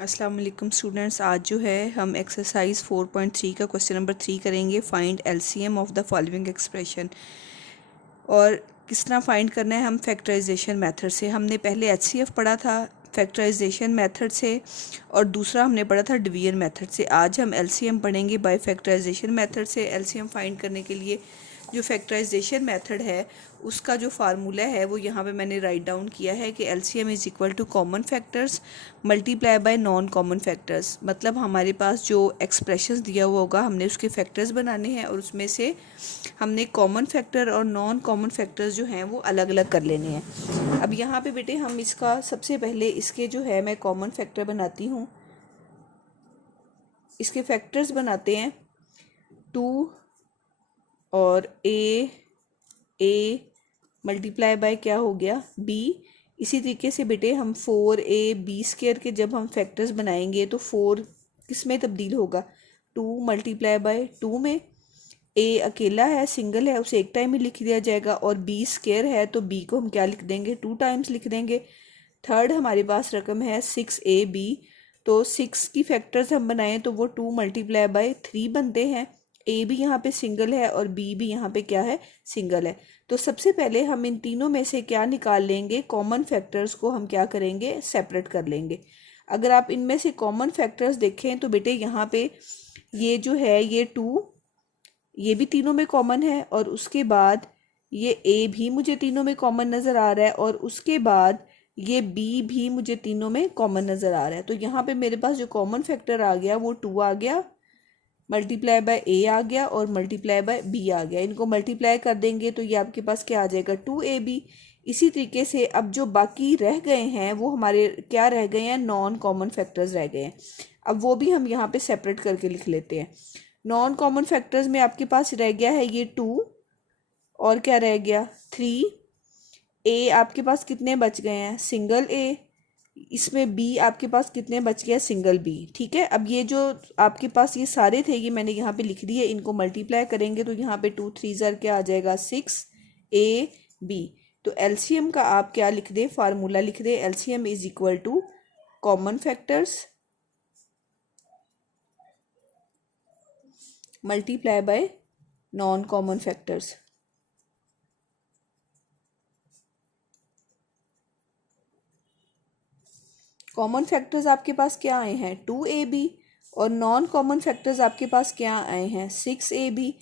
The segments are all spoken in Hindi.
अस्सलाम वालेकुम स्टूडेंट्स, आज जो है हम एक्सरसाइज 4.3 का क्वेश्चन नंबर 3 करेंगे। Find LCM of the following expression. और किस तरह फाइंड करना है? हम फैक्टराइजेशन मेथड से। हमने पहले एचसीएफ पढ़ा था फैक्टराइजेशन मेथड से, और दूसरा हमने पढ़ा था डिवीजन मेथड से। आज हम एलसीएम पढ़ेंगे बाय फैक्टराइजेशन मेथड से। एलसीएम फाइंड करने के लिए जो फैक्टराइजेशन मेथड है उसका जो फार्मूला है वो यहाँ पे मैंने राइट डाउन किया है कि LCM is equal to common factors multiply by non common factors. मतलब हमारे पास जो एक्सप्रेशंस दिया हुआ होगा हमने उसके फैक्टर्स बनाने हैं और उसमें से हमने कॉमन फैक्टर और नॉन कॉमन फैक्टर्स जो हैं वो अलग अलग कर लेने हैं। अब यहाँ पे बेटे हम इसका सबसे पहले इसके जो है मैं कॉमन फैक्टर बनाती हूँ। इसके फैक्टर्स बनाते हैं 2 और ए मल्टीप्लाई बाय क्या हो गया b। इसी तरीके से बेटे हम 4ab² के जब हम फैक्टर्स बनाएंगे तो 4 किस में तब्दील होगा? 2 मल्टीप्लाई बाय 2 में। a अकेला है, सिंगल है, उसे एक टाइम ही लिख दिया जाएगा, और b² है तो b को हम क्या लिख देंगे? 2 टाइम्स लिख देंगे। थर्ड हमारे पास रकम है 6ab, तो 6 की फैक्टर्स हम बनाएं तो वो 2 मल्टीप्लाई बाय 3 बनते हैं। a भी यहाँ पे सिंगल है और b भी यहाँ पे क्या है? सिंगल है। तो सबसे पहले हम इन तीनों में से क्या निकाल लेंगे? कॉमन फैक्टर्स को हम क्या करेंगे? सेपरेट कर लेंगे। अगर आप इनमें से कॉमन फैक्टर्स देखें तो बेटे यहाँ पे ये जो है ये 2, ये भी तीनों में कॉमन है, और उसके बाद ये a भी मुझे तीनों में कॉमन नज़र आ रहा है, और उसके बाद ये b भी मुझे तीनों में कॉमन नज़र आ रहा है। तो यहाँ पे मेरे पास जो कॉमन फैक्टर आ गया वो 2 आ गया, मल्टीप्लाई बाय a आ गया, और मल्टीप्लाई बाय b आ गया। इनको मल्टीप्लाई कर देंगे तो ये आपके पास क्या आ जाएगा? 2ab। इसी तरीके से अब जो बाकी रह गए हैं वो हमारे क्या रह गए हैं? नॉन कॉमन फैक्टर्स रह गए हैं। अब वो भी हम यहाँ पे सेपरेट करके लिख लेते हैं। नॉन कॉमन फैक्टर्स में आपके पास रह गया है ये 2, और क्या रह गया? 3। a आपके पास कितने बच गए हैं? Single a। इसमें b आपके पास कितने बच गया? Single b। ठीक है, अब ये जो आपके पास ये सारे थे ये मैंने यहाँ पे लिख दिए। इनको मल्टीप्लाई करेंगे तो यहाँ पे 2 3 क्या आ जाएगा? 6ab। तो एलसीएम का आप क्या लिख दे? फार्मूला लिख दे। LCM is equal to common factors multiply by non common factors. Common factors आपके पास क्या आए हैं? 2ab, और नॉन कॉमन फैक्टर्स आपके पास क्या आए हैं? 6ab।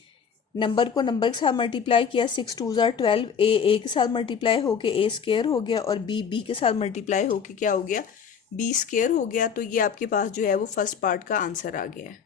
नंबर को नंबर के साथ मल्टीप्लाई किया, 6 2 12, a के साथ मल्टीप्लाई होके a² हो गया, और b के साथ मल्टीप्लाई होके क्या हो गया? b² हो गया। तो ये आपके पास जो है वो फर्स्ट पार्ट का आंसर आ गया है।